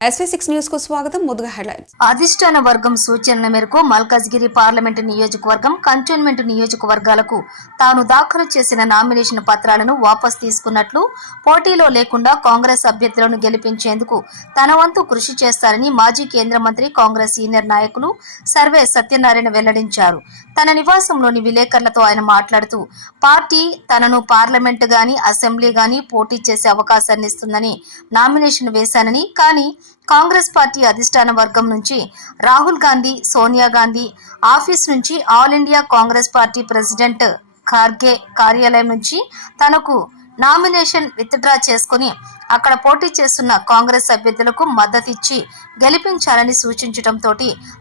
న్యూస్కు స్వాగతం. ముందుగా హెడ్లైన్స్ అధిష్టాన వర్గం సూచనల మేరకు మల్కాజ్గిరి పార్లమెంటు నియోజకవర్గం కంటోన్మెంట్ నియోజకవర్గాలకు తాను దాఖలు చేసిన నామినేషన్ పత్రాలను వాపస్ తీసుకున్నట్లు పోటీలో లేకుండా కాంగ్రెస్ అభ్యర్థులను గెలిపించేందుకు తన వంతు కృషి చేస్తారని మాజీ కేంద్ర మంత్రి కాంగ్రెస్ సీనియర్ నాయకులు సర్వే సత్యనారాయణ వెల్లడించారు. తన నివాసంలోని విలేకరులతో ఆయన మాట్లాడుతూ పార్టీ తనను పార్లమెంటు గాని అసెంబ్లీ గాని పోటీ చేసే అవకాశాన్ని ఇస్తుందని నామినేషన్ వేశానని కానీ కాంగ్రెస్ పార్టీ అధిష్టాన వర్గం నుంచి రాహుల్ గాంధీ సోనియా గాంధీ ఆఫీస్ నుంచి all India Congress party president Kharge కార్యాలయం నుంచి తనకు నామినేషన్ విత్డ్రా చేసుకుని అక్కడ పోటీ చేస్తున్న కాంగ్రెస్ అభ్యర్థులకు మద్దతిచ్చి గెలిపించాలని సూచించడంతో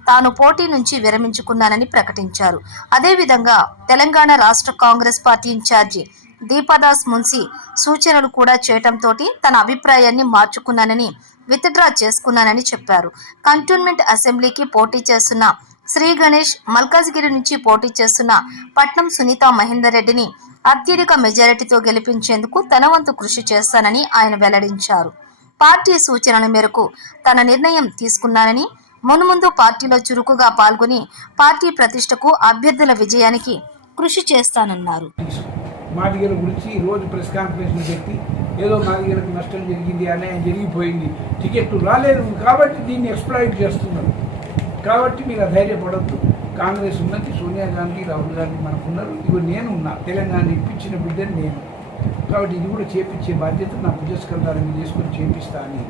తాను పోటీ నుంచి విరమించుకున్నానని ప్రకటించారు. అదేవిధంగా తెలంగాణ రాష్ట్ర కాంగ్రెస్ పార్టీ ఇన్ఛార్జి దీపాదాస్ మున్సి సూచనలు కూడా చేయటంతో తన అభిప్రాయాన్ని మార్చుకున్నానని విత్డ్రా చేసుకున్నానని చెప్పారు. కంటోన్మెంట్ అసెంబ్లీకి పోటీ చేస్తున్న శ్రీ గణేష్ మల్కాజ్గిరి నుంచి పోటీ చేస్తున్న పట్నం సునీత మహేందర్ రెడ్డిని అత్యధిక మెజారిటీతో గెలిపించేందుకు తన వంతు కృషి చేస్తానని ఆయన వెల్లడించారు. పార్టీ సూచనల మేరకు తన నిర్ణయం తీసుకున్నానని మున్ముందు పార్టీలో చురుకుగా పాల్గొని పార్టీ ప్రతిష్టకు అభ్యర్థుల విజయానికి కృషి చేస్తానన్నారు. మాదిగల గురించి రోజు ప్రెస్ కాన్ఫరెన్స్ పెట్టి ఏదో మాదిగలకు నష్టం జరిగింది అన్యాయం జరిగిపోయింది టికెట్ రాలేదు కాబట్టి దీన్ని ఎక్స్ప్లాయిట్ చేస్తున్నారు. కాబట్టి మీరు అధైర్యపడద్దు. కాంగ్రెస్ ఉన్నది సోనియా గాంధీ రాహుల్ గాంధీ మనకున్నారు. ఇవి నేను ఉన్నా తెలంగాణ ఇప్పించిన బిడ్డని నేను. కాబట్టి ఇది కూడా చేపించే బాధ్యత నా పుజస్కంధారం చేసుకొని చేపిస్తా అని.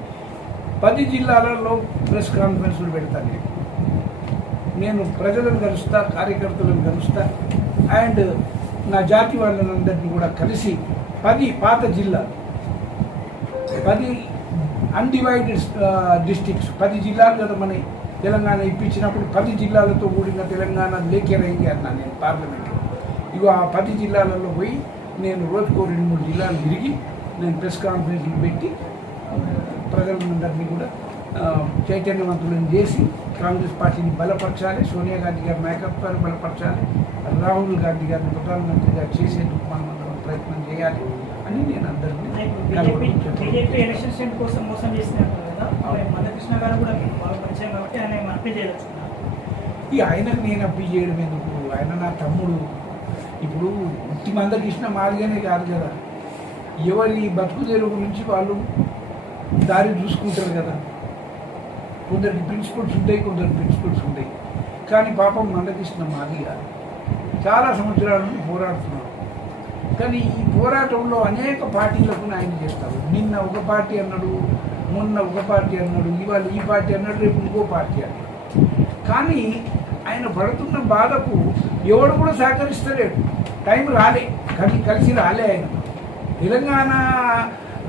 పది జిల్లాలలో ప్రెస్ కాన్ఫరెన్స్లు పెడతాను నేను. నేను ప్రజలను కలుస్తా కార్యకర్తలను కలుస్తా. అండ్ నా జాతి వాళ్ళందరినీ కూడా కలిసి పది పాత జిల్లాలు పది అన్డివైడెడ్ డిస్టిక్స్ పది జిల్లాలు కదా మన తెలంగాణ ఇప్పించినప్పుడు పది జిల్లాలతో కూడిన తెలంగాణ లేఖరైంది అన్నా నేను పార్లమెంట్లో. ఇగో ఆ పది జిల్లాలలో పోయి నేను రోజుకో రెండు మూడు జిల్లాలు తిరిగి నేను ప్రెస్ కాన్ఫరెన్స్లు పెట్టి ప్రజలందరినీ కూడా చైతన్యవంతులను చేసి కాంగ్రెస్ పార్టీని బలపరచాలి సోనియా గాంధీ గారి నాయకత్వాన్ని బలపరచాలి రాహుల్ గాంధీ గారిని ప్రధానమంత్రిగా చేసేందుకు మనం ప్రయత్నం చేయాలి అని నేను అందరినీ బీజేపీ ఎలక్షన్ స్టేట్ కోసం మోసం చేసినారు కదా. మధుకృష్ణ గారు కూడా మీకు బాగా పరిచయం కాబట్టి ఆయన చేయదలుచుకున్నారు? ఈ ఆయనకు నేను అప్పి చేయడం ఎందుకు? ఆయన నా తమ్ముడు. ఇప్పుడు ఇంటి మందరికి ఇచ్చిన మాదిగానే కాదు కదా. ఎవరి బతుకు తెరువు నుంచి వాళ్ళు దారి చూసుకుంటారు కదా. కొందరికి ప్రిన్సిపల్స్ ఉంటాయి కొందరికి ప్రిన్సిపల్స్ ఉంటాయి. కానీ పాపం మందకృష్ణ మాదిగా చాలా సంవత్సరాల నుండి పోరాడుతున్నాడు కానీ ఈ పోరాటంలో అనేక పార్టీలకు ఆయన చేస్తారు నిన్న ఒక పార్టీ అన్నాడు మొన్న ఒక పార్టీ అన్నాడు ఇవాళ ఈ పార్టీ అన్నాడు రేపు ఇంకో పార్టీ అన్నాడు. కానీ ఆయన పడుతున్న బాధకు ఎవడు కూడా సహకరిస్తలేడు. టైం రాలే కానీ కలిసి రాలే ఆయన. తెలంగాణ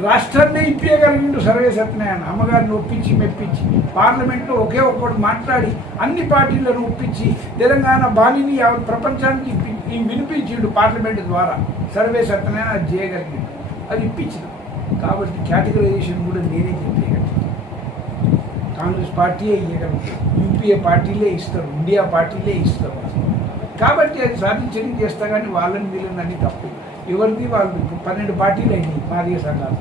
రాష్ట్రాన్ని ఇప్పేయగలిగిండు సర్వే సత్యనారాయణ అమ్మగారిని ఒప్పించి మెప్పించి పార్లమెంట్లో ఒకే ఒక్కడు మాట్లాడి అన్ని పార్టీలను ఒప్పించి తెలంగాణ బాణిని ప్రపంచానికి వినిపించిండు పార్లమెంట్ ద్వారా సర్వే సత్యనారాయణ అది చేయగలిగిండు. అది ఇప్పించిన కాబట్టి కేటగరైజేషన్ కూడా నేనే చెప్పేయగలను. కాంగ్రెస్ పార్టీయే ఇవ్వగలరు యూపీఏ పార్టీలే ఇస్తారు. ఇండియా పార్టీలే ఇస్తారు. కాబట్టి అది సాధించడం చేస్తా కానీ వాళ్ళని వీళ్ళని అన్ని తప్పు. ఎవరిది వాళ్ళు పన్నెండు పార్టీలు అయినాయి మాదిగ సంఘాలు.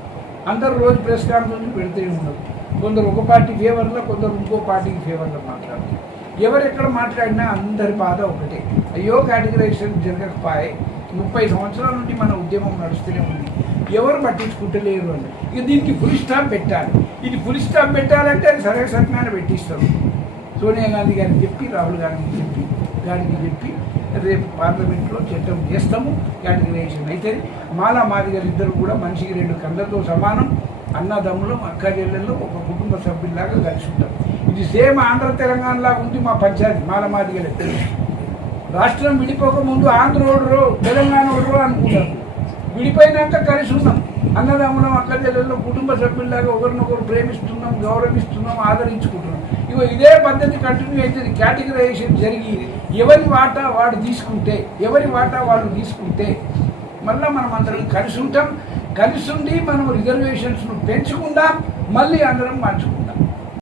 అందరూ రోజు ప్రెస్ కాన్ఫరెన్స్ పెడితే ఉండదు కొందరు ఒక పార్టీ ఫేవర్లో కొందరు ఇంకో పార్టీకి ఫేవర్లో మాట్లాడుతారు. ఎవరు ఎక్కడ మాట్లాడినా అందరి బాధ ఒకటే. అయ్యో కేటగరైజేషన్ జరగకపోయే. ముప్పై సంవత్సరాల నుండి మన ఉద్యమం నడుస్తూనే ఉంది. ఎవరు పట్టించుకుంటలేరు అని. ఇక దీనికి ఫుల్ స్టాప్ పెట్టాలి. ఇది ఫుల్ స్టాప్ పెట్టాలంటే అది సరైన సత్యనారాయణ పెట్టిస్తారు. సోనియా గాంధీ గారికి చెప్పి రాహుల్ గాంధీకి చెప్పి గారికి చెప్పి రేపు పార్లమెంట్లో చట్టం చేస్తాము కేటగరైజేషన్ అయితే మాలా మాది ఇద్దరు కూడా మనిషికి రెండు కళ్ళతో సమానం అన్నదమ్ములు అక్క చెల్లెళ్ళు ఒక కుటుంబ సభ్యుల్లాగా కలిసి ఉంటాం. ఇది సేమ్ ఆంధ్ర తెలంగాణలాగా ఉంది మా పంచాయతీ మాల మాది రాష్ట్రం విడిపోక ముందు ఆంధ్ర ఓడరు తెలంగాణ ఓడరు అనుకున్నారు విడిపోయినాక కలిసి ఉన్నాం. అన్నదమ్ములం అక్క చెల్లెల్లో కుటుంబ సభ్యుల్లాగా ఒకరినొకరు ప్రేమిస్తున్నాం గౌరవిస్తున్నాం ఆదరించుకుంటున్నాం. ఇగో ఇదే పద్ధతి కంటిన్యూ అవుతుంది కేటగరైజేషన్ జరిగి ఎవరి వాటా వాడు తీసుకుంటే ఎవరి వాటా వాళ్ళు తీసుకుంటే మళ్ళీ మనం అందరం కలిసి ఉంటాం. కలిసి ఉండి మనం రిజర్వేషన్స్ను పెంచుకుందాం మళ్ళీ అందరం మార్చుకుంటాం